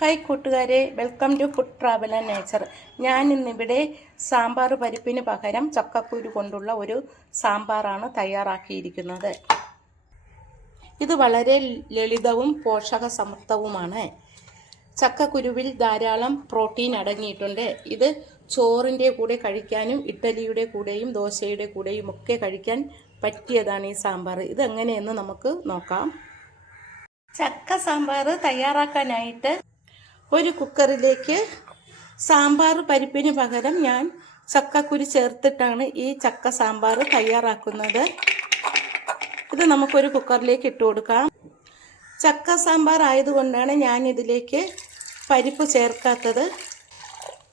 Hi കൂട്ടുകാരെ, welcome to food travel and nature. ഞാൻ ഇന്നിവിടെ സാമ്പാർ പരിപ്പിന് പകരം ചക്കക്കുരു കൊണ്ടുള്ള ഒരു സാമ്പാറാണ് തയ്യാറാക്കിയിരിക്കുന്നത്. ഇത് വളരെ ലളിതവും പോഷകസമൃദ്ധവുമാണ്. ചക്കക്കുരുവിൽ ധാരാളം പ്രോട്ടീൻ അടങ്ങിയിട്ടുണ്ട്. ഇത് ചോറിൻ്റെ കൂടെ കഴിക്കാനും ഇഡ്ഡലിയുടെ കൂടെയും ദോശയുടെ കൂടെയും ഒക്കെ കഴിക്കാൻ പറ്റിയതാണ് ഈ സാമ്പാർ. ഇതെങ്ങനെയെന്ന് നമുക്ക് നോക്കാം. ചക്ക സാമ്പാർ തയ്യാറാക്കാനായിട്ട് ഒരു കുക്കറിലേക്ക് സാമ്പാർ പരിപ്പിന് പകരം ഞാൻ ചക്കക്കുരു ചേർത്തിട്ടാണ് ഈ ചക്ക സാമ്പാർ തയ്യാറാക്കുന്നത്. ഇത് നമുക്കൊരു കുക്കറിലേക്ക് ഇട്ട് കൊടുക്കാം. ചക്ക സാമ്പാർ ആയതുകൊണ്ടാണ് ഞാൻ ഇതിലേക്ക് പരിപ്പ് ചേർക്കാത്തത്.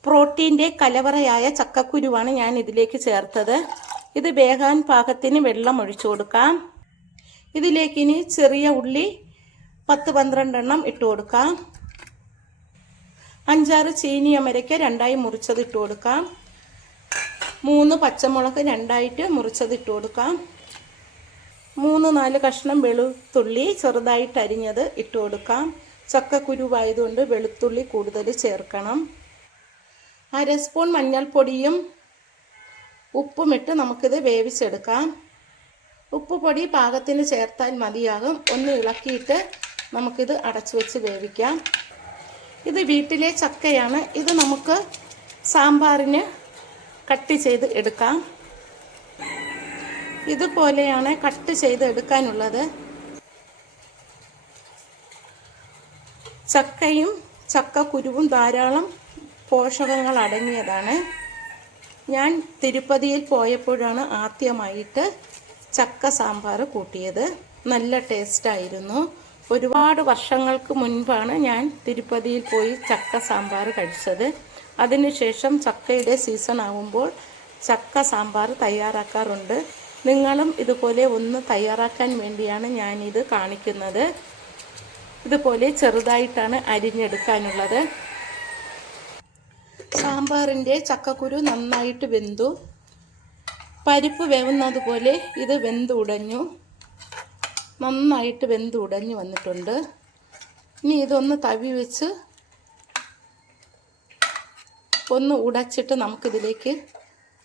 പ്രോട്ടീൻ്റെ കലവറയായ ചക്കക്കുരുവാണ് ഞാൻ ഇതിലേക്ക് ചേർത്തത്. ഇത് വേകാൻ പാകത്തിന് വെള്ളം ഒഴിച്ചു കൊടുക്കാം. ഇതിലേക്കിനി ചെറിയ ഉള്ളി 10-12 എണ്ണം ഇട്ട് കൊടുക്കാം. 5-6 ചീനി അമരയ്ക്ക രണ്ടായി മുറിച്ചത് ഇട്ട് കൊടുക്കാം. 3 പച്ചമുളക് രണ്ടായിട്ട് മുറിച്ചത് ഇട്ട് കൊടുക്കാം. 3-4 കഷ്ണം വെളുത്തുള്ളി ചെറുതായിട്ട് അരിഞ്ഞത് ഇട്ട് കൊടുക്കാം. ചക്കക്കുരുവായതുകൊണ്ട് വെളുത്തുള്ളി കൂടുതൽ ചേർക്കണം. 1/2 സ്പൂൺ മഞ്ഞൾപ്പൊടിയും ഉപ്പും ഇട്ട് നമുക്കിത് വേവിച്ചെടുക്കാം. ഉപ്പുപൊടി പാകത്തിന് ചേർത്താൽ മതിയാകും. ഒന്ന് ഇളക്കിയിട്ട് നമുക്കിത് അടച്ചു വെച്ച് വേവിക്കാം. ഇത് വീട്ടിലെ ചക്കയാണ്. ഇത് നമുക്ക് സാമ്പാറിന് കട്ട് ചെയ്ത് എടുക്കാം. ഇതുപോലെയാണ് കട്ട് ചെയ്ത് എടുക്കാനുള്ളത്. ചക്കയും ചക്കക്കുരുവും ധാരാളം പോഷകങ്ങൾ അടങ്ങിയതാണ്. ഞാൻ തിരുപ്പതിയിൽ പോയപ്പോഴാണ് ആദ്യമായിട്ട് ചക്ക സാമ്പാർ കൂട്ടിയത്. നല്ല ടേസ്റ്റായിരുന്നു. ഒരുപാട് വർഷങ്ങൾക്ക് മുൻപാണ് ഞാൻ തിരുപ്പതിയിൽ പോയി ചക്ക സാമ്പാർ കഴിച്ചത്. അതിനുശേഷം ചക്കയുടെ സീസൺ ആകുമ്പോൾ ചക്ക സാമ്പാർ തയ്യാറാക്കാറുണ്ട്. നിങ്ങളും ഇതുപോലെ ഒന്ന് തയ്യാറാക്കാൻ വേണ്ടിയാണ് ഞാനിത് കാണിക്കുന്നത്. ഇതുപോലെ ചെറുതായിട്ടാണ് അരിഞ്ഞെടുക്കാനുള്ളത്. സാമ്പാറിൻ്റെ ചക്കക്കുരു നന്നായിട്ട് വെന്തു. പരിപ്പ് വേവുന്നത് പോലെ ഇത് വെന്തുടഞ്ഞു. നന്നായിട്ട് വെന്തുടഞ്ഞു വന്നിട്ടുണ്ട്. ഇനി ഇതൊന്ന് തവി വെച്ച് ഒന്ന് ഉടച്ചിട്ട് നമുക്കിതിലേക്ക്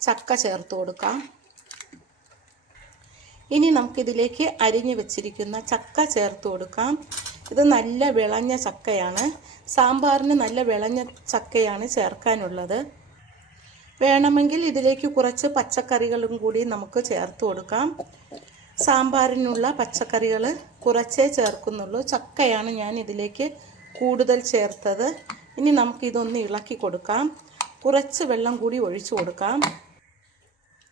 ചക്ക ചേർത്ത് കൊടുക്കാം. ഇനി നമുക്കിതിലേക്ക് അരിഞ്ഞു വെച്ചിരിക്കുന്ന ചക്ക ചേർത്ത് കൊടുക്കാം. ഇത് നല്ല വിളഞ്ഞ ചക്കയാണ്. സാമ്പാറിന് നല്ല വിളഞ്ഞ ചക്കയാണ് ചേർക്കാനുള്ളത്. വേണമെങ്കിൽ ഇതിലേക്ക് കുറച്ച് പച്ചക്കറികളും കൂടി നമുക്ക് ചേർത്ത് കൊടുക്കാം. സാമ്പാറിനുള്ള പച്ചക്കറികൾ കുറച്ചേ ചേർക്കുന്നുള്ളൂ. ചക്കയാണ് ഞാൻ ഇതിലേക്ക് കൂടുതൽ ചേർത്തത്. ഇനി നമുക്കിതൊന്ന് ഇളക്കി കൊടുക്കാം. കുറച്ച് വെള്ളം കൂടി ഒഴിച്ചു കൊടുക്കാം.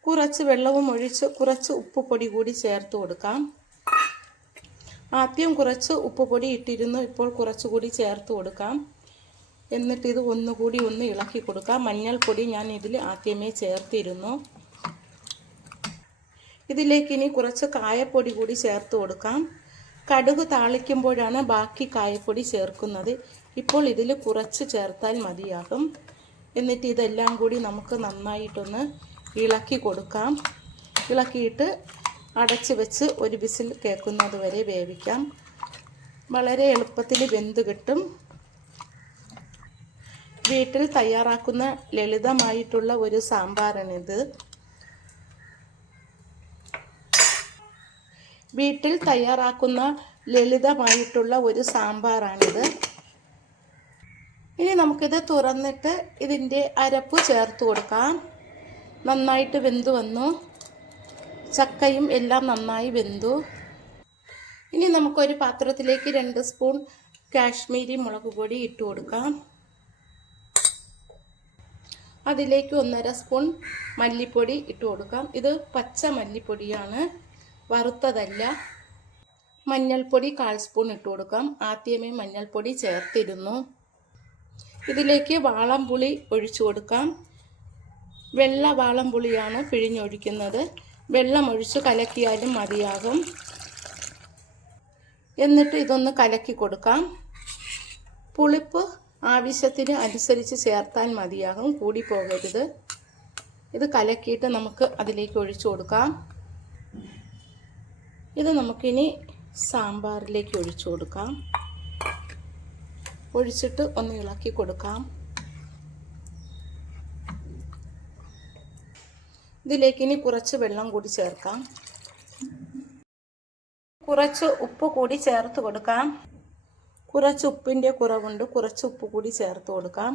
കുറച്ച് വെള്ളവും ഒഴിച്ച് കുറച്ച് ഉപ്പുപൊടി കൂടി ചേർത്ത് കൊടുക്കാം. ആദ്യം കുറച്ച് ഉപ്പുപൊടി ഇട്ടിരുന്നു. ഇപ്പോൾ കുറച്ചുകൂടി ചേർത്ത് കൊടുക്കാം. എന്നിട്ട് ഇത് ഒന്നുകൂടി ഒന്ന് ഇളക്കി കൊടുക്കാം. മഞ്ഞൾപ്പൊടി ഞാൻ ഇതിൽ ആദ്യമേ ചേർത്തിരുന്നു. ഇതിലേക്ക് ഇനി കുറച്ച് കായപ്പൊടി കൂടി ചേർത്ത് കൊടുക്കാം. കടുക് താളിക്കുമ്പോഴാണ് ബാക്കി കായപ്പൊടി ചേർക്കുന്നത്. ഇപ്പോൾ ഇതിൽ കുറച്ച് ചേർത്താൽ മതിയാകും. എന്നിട്ട് ഇതെല്ലാം കൂടി നമുക്ക് നന്നായിട്ടൊന്ന് ഇളക്കി കൊടുക്കാം. ഇളക്കിയിട്ട് അടച്ച് വെച്ച് ഒരു വിസിൽ കേൾക്കുന്നത് വരെ വേവിക്കാം. വളരെ എളുപ്പത്തിൽ വെന്ത് കിട്ടും. വീട്ടിൽ തയ്യാറാക്കുന്ന ലളിതമായിട്ടുള്ള ഒരു സാമ്പാറാണിത്. വീട്ടിൽ തയ്യാറാക്കുന്ന ലളിതമായിട്ടുള്ള ഒരു സാമ്പാറാണിത്. ഇനി നമുക്കിത് തുറന്നിട്ട് ഇതിൻ്റെ അരപ്പ് ചേർത്ത് കൊടുക്കാം. നന്നായിട്ട് വെന്തു വന്നു. ചക്കയും എല്ലാം നന്നായി വെന്തു. ഇനി നമുക്കൊരു പാത്രത്തിലേക്ക് 2 സ്പൂൺ കാശ്മീരി മുളക് പൊടി ഇട്ട് കൊടുക്കാം. അതിലേക്ക് 1/2 സ്പൂൺ മല്ലിപ്പൊടി ഇട്ട് കൊടുക്കാം. ഇത് പച്ച മല്ലിപ്പൊടിയാണ്, വറുത്തതല്ല. മഞ്ഞൾപ്പൊടി 1/4 സ്പൂൺ ഇട്ട് കൊടുക്കാം. ആദ്യമേ മഞ്ഞൾപ്പൊടി ചേർത്തിരുന്നു. ഇതിലേക്ക് വാളംപുളി ഒഴിച്ചു കൊടുക്കാം. വെള്ള വാളംപുളിയാണ് പിഴിഞ്ഞൊഴിക്കുന്നത്. വെള്ളം ഒഴിച്ച് കലക്കിയാലും മതിയാകും. എന്നിട്ട് ഇതൊന്ന് കലക്കി കൊടുക്കാം. പുളിപ്പ് ആവശ്യത്തിന് അനുസരിച്ച് ചേർത്താൽ മതിയാകും, കൂടി പോകരുത്. ഇത് കലക്കിയിട്ട് നമുക്ക് അതിലേക്ക് ഒഴിച്ചു കൊടുക്കാം. ഇത് നമുക്കിനി സാമ്പാറിലേക്ക് ഒഴിച്ചു കൊടുക്കാം. ഒഴിച്ചിട്ട് ഒന്ന് ഇളക്കി കൊടുക്കാം. ഇതിലേക്ക് ഇനി കുറച്ച് വെള്ളം കൂടി ചേർക്കാം. കുറച്ച് ഉപ്പ് കൂടി ചേർത്ത് കൊടുക്കാം. കുറച്ച് ഉപ്പിൻ്റെ കുറവുണ്ട്, കുറച്ച് ഉപ്പ് കൂടി ചേർത്ത് കൊടുക്കാം.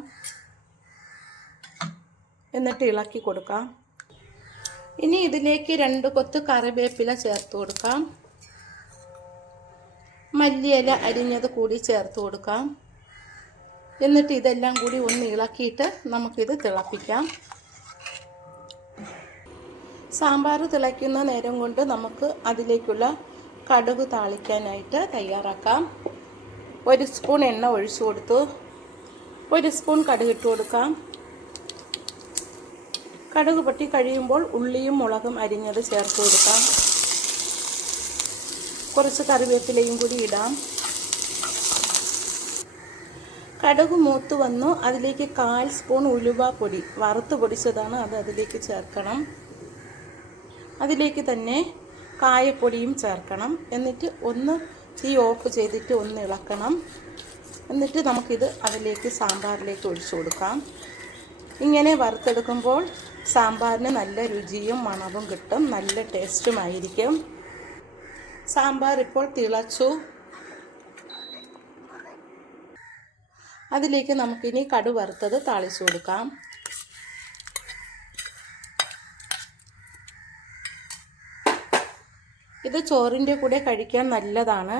എന്നിട്ട് ഇളക്കി കൊടുക്കാം. ഇനി ഇതിലേക്ക് 2 കൊത്ത് കറിവേപ്പില ചേർത്ത് കൊടുക്കാം. മല്ലിയില അരിഞ്ഞത് കൂടി ചേർത്ത് കൊടുക്കാം. എന്നിട്ട് ഇതെല്ലാം കൂടി ഒന്ന് ഇളക്കിയിട്ട് നമുക്കിത് തിളപ്പിക്കാം. സാമ്പാർ തിളയ്ക്കുന്ന നേരം കൊണ്ട് നമുക്ക് അതിലേക്കുള്ള കടുക് താളിക്കാനായിട്ട് തയ്യാറാക്കാം. 1 സ്പൂൺ എണ്ണ ഒഴിച്ചു കൊടുത്തു. 1 സ്പൂൺ കടുക് ഇട്ട് കൊടുക്കാം. കടുക് പൊട്ടി കഴിയുമ്പോൾ ഉള്ളിയും മുളകും അരിഞ്ഞത് ചേർത്ത് കൊടുക്കാം. കുറച്ച് കറിവേപ്പിലയും കൂടി ഇടാം. കടുക് മൂത്ത് വന്നു. അതിലേക്ക് 1/4 സ്പൂൺ ഉലുവാപ്പൊടി വറുത്ത് പൊടിച്ചതാണ്, അത് അതിലേക്ക് ചേർക്കണം. അതിലേക്ക് തന്നെ കായപ്പൊടിയും ചേർക്കണം. എന്നിട്ട് ഒന്ന് തീ ഓഫ് ചെയ്തിട്ട് ഒന്ന് ഇളക്കണം. എന്നിട്ട് നമുക്കിത് അതിലേക്ക് സാമ്പാറിലേക്ക് ഒഴിച്ചു കൊടുക്കാം. ഇങ്ങനെ വറുത്തെടുക്കുമ്പോൾ സാമ്പാറിന് നല്ല രുചിയും മണവും കിട്ടും, നല്ല ടേസ്റ്റുമായിരിക്കും. സാമ്പാർ ഇപ്പോൾ തിളച്ചു. അതിലേക്ക് നമുക്കിനി കടുക് വറുത്തത് താളിച്ചു കൊടുക്കാം. ഇത് ചോറിൻ്റെ കൂടെ കഴിക്കാൻ നല്ലതാണ്.